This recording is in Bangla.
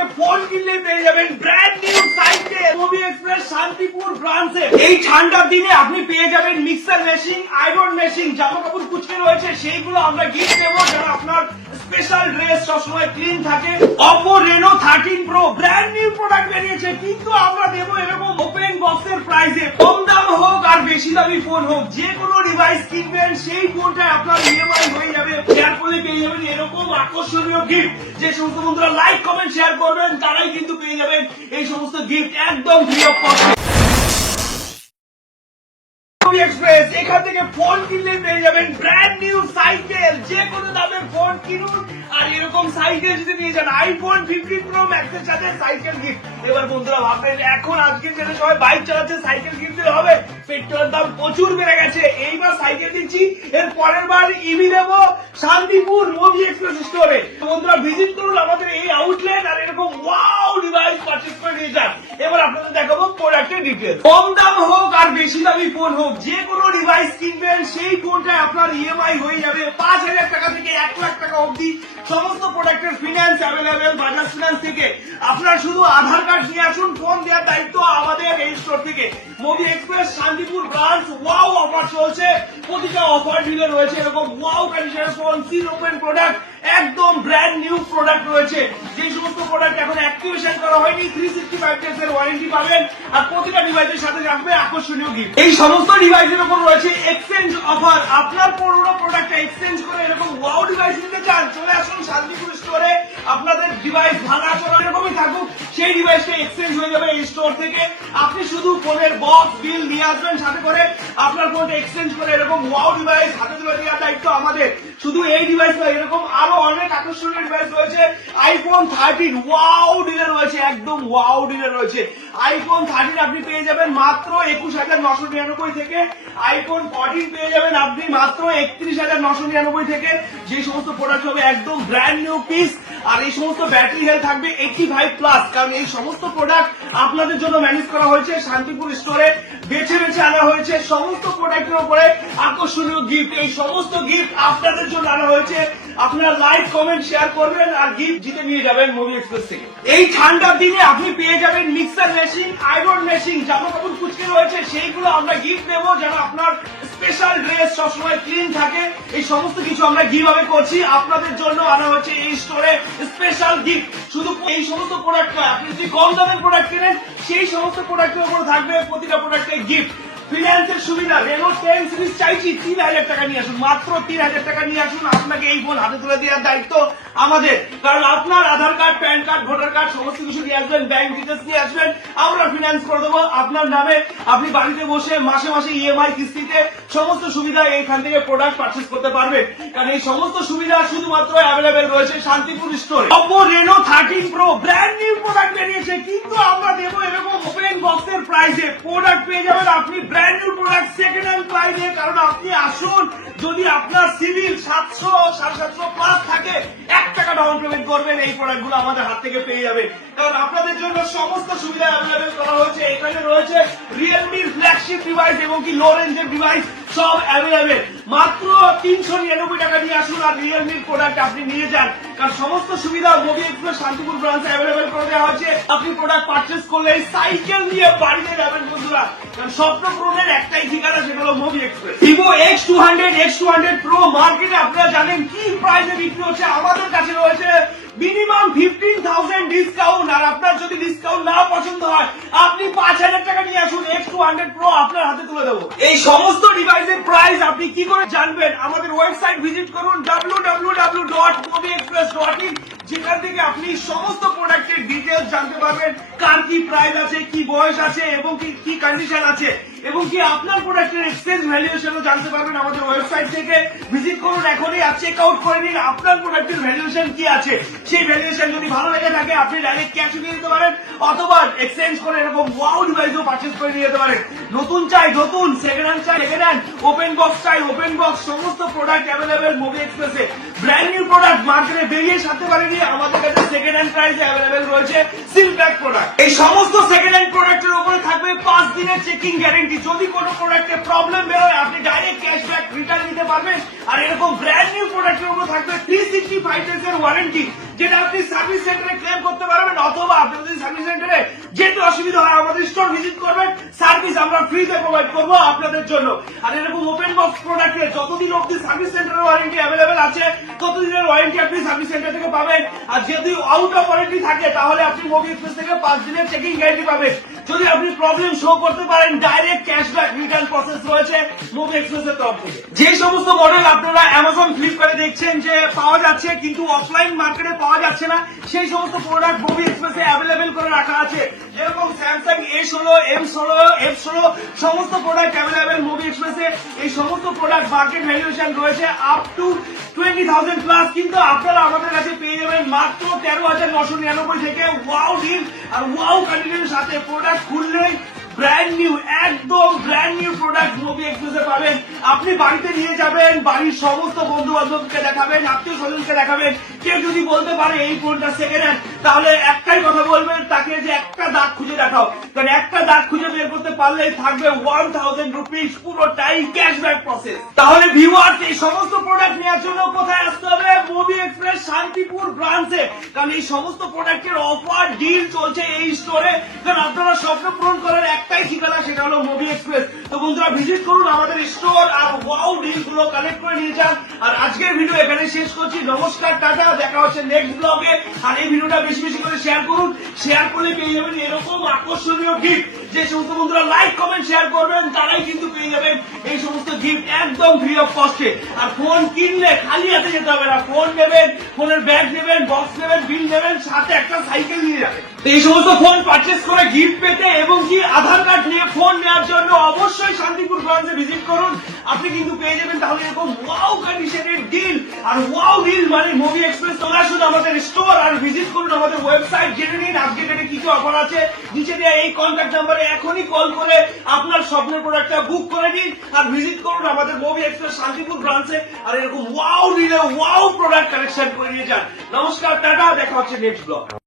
থেকে ফোন কিনলে পেয়ে যাবেন brand new cycle movie express Shantipur ব্রাঞ্চে। এই ঠান্ডার দিনে আপনি পেয়ে যাবেন মিক্সার মেশিন, আয়রন মেশিন, জামা কাপড় কুচকে রয়েছে, সেইগুলো আমরা গিফট দেবো যারা আপনার স্পেশাল ড্রেস সবসময় ক্লিন থাকে। Oppo Reno 13 Pro brand new product বেরিয়েছে, কিন্তু আমরা দেবো এরকম ওপেন বক্সের প্রাইসে। কম দাম হোক আর বেশি দামি ফোন হোক, যে কোনো ডিভাইস কিনবেন সেই ফোনটায় আপনার ইএমআই হয়ে যাবে। শেয়ার করলে পেয়ে যাবেন এরকম আকর্ষণীয় গিফট। যে সমস্ত বন্ধুরা লাইক কমেন্ট শেয়ার করবেন তারাই কিন্তু পেয়ে যাবেন এই সমস্ত গিফট একদম ফ্রি অফ কস্ট। এক্সপ্রেস এখান থেকে ফোন কিনলে পেয়ে যাবেন ব্র্যান্ড নিউ সাইকেল। যে কোনো দামের ফোন কিনুন আর এরকম সাইকেল যদি নিয়ে যান আইফোন 15 Pro Max এর সাথে সাইকেল গিফট। এবার বন্ধুরা ভাববেন এখন আজকের দিনে সবাই বাইক চালাচ্ছে, সাইকেল গিফট দিলে হবে? পেট্রোলের দাম প্রচুর বেড়ে গেছে, এইবার সাইকেল দিচ্ছি, এর পরের বার ইভি দেবো শান্তিপুর মুভি এক্সপ্রেস স্টোরে। বন্ধুরা ভিজিট করুন আমাদের এই আউটলেট আর এরকম ওয়াও ডিভাইস পারচেজ করে নিয়ে যান। এবার আপনাদের দেখাবো প্রোডাক্টের ডিটেইলস। কম দাম হোক আর বেশি দামি ফোন হোক, যে কোনো ডিভাইস কিনবেন সেই ফোনটায় আপনার ইএমআই হয়ে যাবে 5,000 টাকা থেকে 1 লাখ টাকা অবধি। সমস্ত প্রোডাক্টের ফিনান্স অ্যাভেলেবেল বাজাজ ফিনান্স থেকে। আপনার শুধু আধার কার্ড নিয়ে আসুন, ফোন দেওয়ার দায়িত্ব আমাদের এই স্টোর থেকে। Movie express Shantipur branch wow offer চলছে, প্রতিটা অফার ডিলে রয়েছে এরকম ওয়াও কন্ডিশনের ফোন, সিল ওপেন প্রোডাক্ট, একদম ব্র্যান্ড নিউ প্রোডাক্ট রয়েছে। যে সমস্ত প্রোডাক্ট এখন অ্যাক্টিভেশন করা হয়নি 365 ডেজ এর ওয়ারেন্টি পাবেন আর প্রতিটা ডিভাইসের সাথে থাকবে আকর্ষণীয় গিফট। এই সমস্ত ডিভাইসের উপর রয়েছে এক্সচেঞ্জ অফার। আপনার পুরনো প্রোডাক্ট এক্সচেঞ্জ করে এরকম ওয়াও ডিভাইস নিতে চান, চলে আসুন শান্তিপুর স্টোরে। আপনাদের ডিভাইস ভাঙা চলা এরকমই থাকুক, সেই ডিভাইসটা এক্সচেঞ্জ হয়ে যাবে এই স্টোর থেকে। আপনি শুধু ফোনের বক্স বিল নিয়ে আসবেন সাথে করে, আপনার ফোনটা এক্সচেঞ্জ করে এরকম ওয়াও ডিভাইস হাতে তুলে দেওয়ার দায়িত্ব আমাদের। শুধু এই ডিভাইস নয়, এরকম আরো অনেক আকর্ষণীয় ডিভাইস রয়েছে। আইফোন 13 ওয়াও ডিলে রয়েছে, একদম ওয়াও ডিলে রয়েছে। আইফোন 13 আপনি পেয়ে যাবেন মাত্র 21,999 থেকে। আইফোন 14 পেয়ে যাবেন আপনি মাত্র 31,999 থেকে। যে সমস্ত প্রোডাক্ট হবে একদম ব্র্যান্ড নিউ পিস আর এই সমস্ত ব্যাটারি হেলথ থাকবে 85+, কারণ এই সমস্ত প্রোডাক্ট আপনাদের জন্য ম্যানেজ করা হয়েছে শান্তিপুর স্টোরে। বেছে বেছে আনা হয়েছে সমস্ত প্রোডাক্টের উপরে আকর্ষণীয় গিফট। এই সমস্ত গিফট আপনাদের জন্য আনা হয়েছে। আপনারা লাইক কমেন্ট শেয়ার করবেন আর গিফট জিতে নিয়ে যাবেন মুভি এক্সপ্রেস থেকে। এই ঠান্ডার দিনে আপনি পেয়ে যাবেন মিক্সার মেশিন, আয়রন মেশিন, জামা কাপড় কুচকে রয়েছে, সেইগুলো আমরা গিফট দেবো যারা আপনার স্পেশাল ড্রেস সবসময় ক্লিন থাকে। এই সমস্ত কিছু আমরা কিভাবে করছি আপনাদের জন্য আনা হচ্ছে এই স্টোরে স্পেশাল গিফট। শুধু এই সমস্ত প্রোডাক্ট নয়, আপনি যদি কম দামের প্রোডাক্ট কিনেন সেই সমস্ত প্রোডাক্টের উপর থাকবে প্রতিটা প্রোডাক্টে গিফট। ফিনান্সের সুবিধা, রেনো 10 সিরিজ চাইছি 3,000 টাকা নিয়ে আসুন, মাত্র 3,000 টাকা নিয়ে আসুন। আপনাকে এই ফোন হাতে তুলে দেওয়ার দায়িত্ব আমাদের, কারণ আপনার Aadhaar card, PAN card, voter card সমস্ত কিছু নিয়ে আসবেন, ব্যাংক ডিটেলস নিয়ে আসবেন, আমরা ফিনান্স করে দেবো আপনার নামে। আপনি বাড়িতে বসে মাসে মাসে ইএমআই কিস্তিতে সমস্ত সুবিধা এইখান থেকে প্রোডাক্ট পারচেজ করতে পারবেন, কারণ এই সমস্ত সুবিধা শুধুমাত্র অ্যাভেলেবেল রয়েছে শান্তিপুর স্টোরে। Oppo Reno 13 Pro brand new product বেরিয়েছে, কিন্তু আমরা দেবো এরকম ওপেন বক্সের প্রাইসে। প্রোডাক্ট পেয়ে যাবেন আপনি brand new product second hand প্রাইসে, কারণ আপনি আসুন, যদি আপনার সিভিল 700, 750+ থাকে 1 টাকা ডাউন পেমেন্ট করবেন, এই প্রোডাক্ট গুলো আমাদের হাত থেকে পেয়ে যাবেন, কারণ আপনাদের জন্য সমস্ত সুবিধা অ্যাভেলেবেল করা হয়েছে। এখানে রয়েছে রিয়েলমির ফ্ল্যাগশিপ ডিভাইস এবং কি লো রেঞ্জের ডিভাইস সব অ্যাভেলেবেল। মাত্র 399 টাকা দিয়ে আসুন আর রিয়েলমির প্রোডাক্ট আপনি নিয়ে যান, কারণ সমস্ত সুবিধা মুভি এক্সপ্রেস শান্তিপুর ব্রাঞ্চে অ্যাভেলেবেল করে দেওয়া হয়েছে। আপনি প্রোডাক্ট পারচেজ করলে সাইকেল নিয়ে বাড়িতে যাবেন বন্ধুরা, কারণ স্বপ্ন পূরণের একটাই ঠিকানা, সেটা হলো movie express. Vivo X200 Pro মার্কেটে আপনারা জানেন কি প্রাইসে বিক্রি হচ্ছে, আমাদের কাছে রয়েছে মিনিমাম 15,000 ডিসকাউন্ট। আর আপনার যদি ডিসকাউন্ট না পছন্দ হয় আপনি 5,000 টাকা নিয়ে আসুন, X200 Pro আপনার হাতে তুলে দেবো। এই সমস্ত ডিভাইসের প্রাইস আপনি কি করে জানবেন? আমাদের ওয়েবসাইট ভিজিট করুন www.movieexpress.in, যেখান থেকে আপনি সমস্ত প্রোডাক্টের ডিটেলস জানতে পারবেন, কার কি প্রাইস আছে, কি বয়স আছে এবং কি কন্ডিশন আছে, এবং কি আপনার প্রোডাক্টের এক্সচেঞ্জ ভ্যালুয়েশনও জানতে পারবেন আমাদের ওয়েবসাইট থেকে। ভিজিট করুন এখনই আর চেক আউট করে নিন আপনার প্রোডাক্টের ভ্যালুয়েশন কি আছে। সেই ভ্যালুয়েশন যদি ভালো লেগে থাকে আপনি ডাইরেক্ট ক্যাশ নিয়ে যেতে পারেন, অথবা এক্সচেঞ্জ করে এরকম ওয়াও ডিভাইসও পারচেজ করে নিয়ে যেতে পারেন। নতুন চাই নতুন, সেকেন্ড হ্যান্ড চাই সেকেন্ড হ্যান্ড, ওপেন বক্স চাই ওপেন বক্স, সমস্ত প্রোডাক্ট অ্যাভেলেবেল মুভি এক্সপ্রেসে। ব্র্যান্ড নিউ প্রোডাক্ট মার্কেটে বেরিয়ে সাথে পারেনি, আমাদের কাছে সেকেন্ড হ্যান্ড প্রাইসে অ্যাভেলেবেল রয়েছে সিল প্যাক প্রোডাক্ট। এই সমস্ত সেকেন্ড হ্যান্ড প্রোডাক্টের উপরে থাকবে 5 দিনের চেকিং গ্যারেন্টি। যদি কোনো প্রোডাক্টে প্রবলেম বেরোয় আপনি ডাইরেক্ট ক্যাশব্যাক রিটার্ন নিতে পারবেন। আর এরকম ব্র্যান্ড নিউ প্রোডাক্টের উপর থাকবে 365 ডেজ এর ওয়ারেন্টি, যেটা আপনি সার্ভিস সেন্টারে ক্লেম করতে পারবেন, অথবা আমরা ফ্রিতে প্রোভাইড করবো আপনাদের জন্য। আর এরকম ওপেন বক্স প্রোডাক্টের যতদিন অব্দি সার্ভিস সেন্টারের ওয়ারেন্টি অ্যাভেলেবেল আছে ততদিনের ওয়ারেন্টি আপনি সার্ভিস সেন্টার থেকে পাবেন। আর যদি আউট অফ ওয়ারেন্টি থাকে তাহলে আপনি মুভি এক্সপ্রেস থেকে 5 দিনের চেকিং গ্যারান্টি পাবেন। যদি আপনি প্রবলেম শো করতে পারেন ডাইরেক্ট ক্যাশব্যাক রিটার্ন প্রসেস রয়েছে মুভি এক্সপ্রেসের তরফ থেকে। যে সমস্ত মডেল আপনারা অ্যামাজন ফ্লিপকার্টে দেখছেন যে পাওয়া যাচ্ছে কিন্তু অফলাইন মার্কেটে পাওয়া যাচ্ছে না, সেই সমস্ত প্রোডাক্ট মুভি এক্সপ্রেসে অ্যাভেলেবেল করে রাখা আছে। যেরকম স্যামসাং A16, M16, F16 সমস্ত প্রোডাক্ট অ্যাভেলেবেল মুভি এক্সপ্রেসে। এই সমস্ত প্রোডাক্ট মার্কেট ভ্যালুয়েশন রয়েছে আপ টু 20,000 প্লাস, কিন্তু আপনারা আমাদের কাছে পেয়ে যাবেন মাত্র 13,999 থেকে। ওয়াও ডিল আর ওয়াও কন্ডিশনের সাথে প্রোডাক্ট খুললেই ব্র্যান্ড নিউ, একদম ব্র্যান্ড নিউ প্রোডাক্ট মুভি এক্সপ্রেসে পাবেন। আপনি বাড়িতে নিয়ে যাবেন, বাড়ির সমস্ত বন্ধু বান্ধবকে দেখাবেন, আত্মীয় স্বজনকে দেখাবেন। কেউ যদি বলতে পারে এই ফোনটা সেকেন্ড হ্যান্ড, তাহলে একটাই কথা বলবেন তাকে যে একটা দাগ খুঁজে দেখাও, কারণ একটা দাগ খুঁজে বের করতে পারলেই থাকবে 1000 রুপিস পুরোটাই ক্যাশব্যাক প্রসেস। তাহলে ভিউয়ার্স, এই সমস্ত প্রোডাক্ট নেওয়ার জন্য কোথায় আসতে হবে? মুভি এক্সপ্রেস শান্তিপুর ব্রাঞ্চে, কারণ এই সমস্ত প্রোডাক্টের অফার ডিল চলছে এই স্টোরে। কারণ আপনারা স্বপ্ন পূরণ করার একটাই ঠিকানা, সেটা হলো মুভি এক্সপ্রেস। তো বন্ধুরা ভিজিট করুন আমাদের স্টোর আর ওয়াও ডিল গুলো কালেক্ট করে নিয়ে যান। আর আজকের ভিডিও এখানে শেষ করছি। নমস্কার, টাটা, দেখা হচ্ছে নেক্সট ব্লগে। আর এই ভিডিওটা বেশি বেশি করে শেয়ার করুন, শেয়ার করলে পেয়ে যাবেন এরকম আকর্ষণীয় গিফট। যে সমস্ত বন্ধুরা লাইক কমেন্ট শেয়ার করবেন তারাই কিন্তু পেয়ে যাবেন এই সমস্ত গিফট একদম ফ্রি অফ কস্টে। আর ফোন কিনলে খালি হাতে যেতে হবে না, ফোন নেবেন, ফোনের ব্যাগ নেবেন, বক্স নেবেন, বিল নেবেন, সাথে একটা সাইকেল নিয়ে যাবেন। এই সমস্ত ফোন পারচেস করে গিফট পেতে এবং কি আধার কার্ড নিয়ে ফোন নেওয়ার জন্য অবশ্যই শান্তিপুর ব্রাঞ্চে ভিজিট করুন। আপনি কিন্তু পেয়ে যাবেন তাহলে এরকম ওয়াও কন্ডিশনের ডিল। আর ওয়াও ডিল মানে মুভি এক্সপ্রেস। চলে আসুন আমাদের স্টোর আর ভিজিট করুন আমাদের ওয়েবসাইট, জেনে নিন আজকে ডেটে কি কি অফার আছে। নিচে দেওয়া এই কন্ট্যাক্ট নাম্বারে এখনই কল করে আপনার স্বপ্নের প্রোডাক্টটা বুক করে দিন আর ভিজিট করুন আমাদের মুভি এক্সপ্রেস শান্তিপুর ব্রাঞ্চে। আর এরকম wow delay wow product collection করে নিয়ে যান। নমস্কার, টাটা, দেখা হচ্ছে নেক্সট ব্লগ।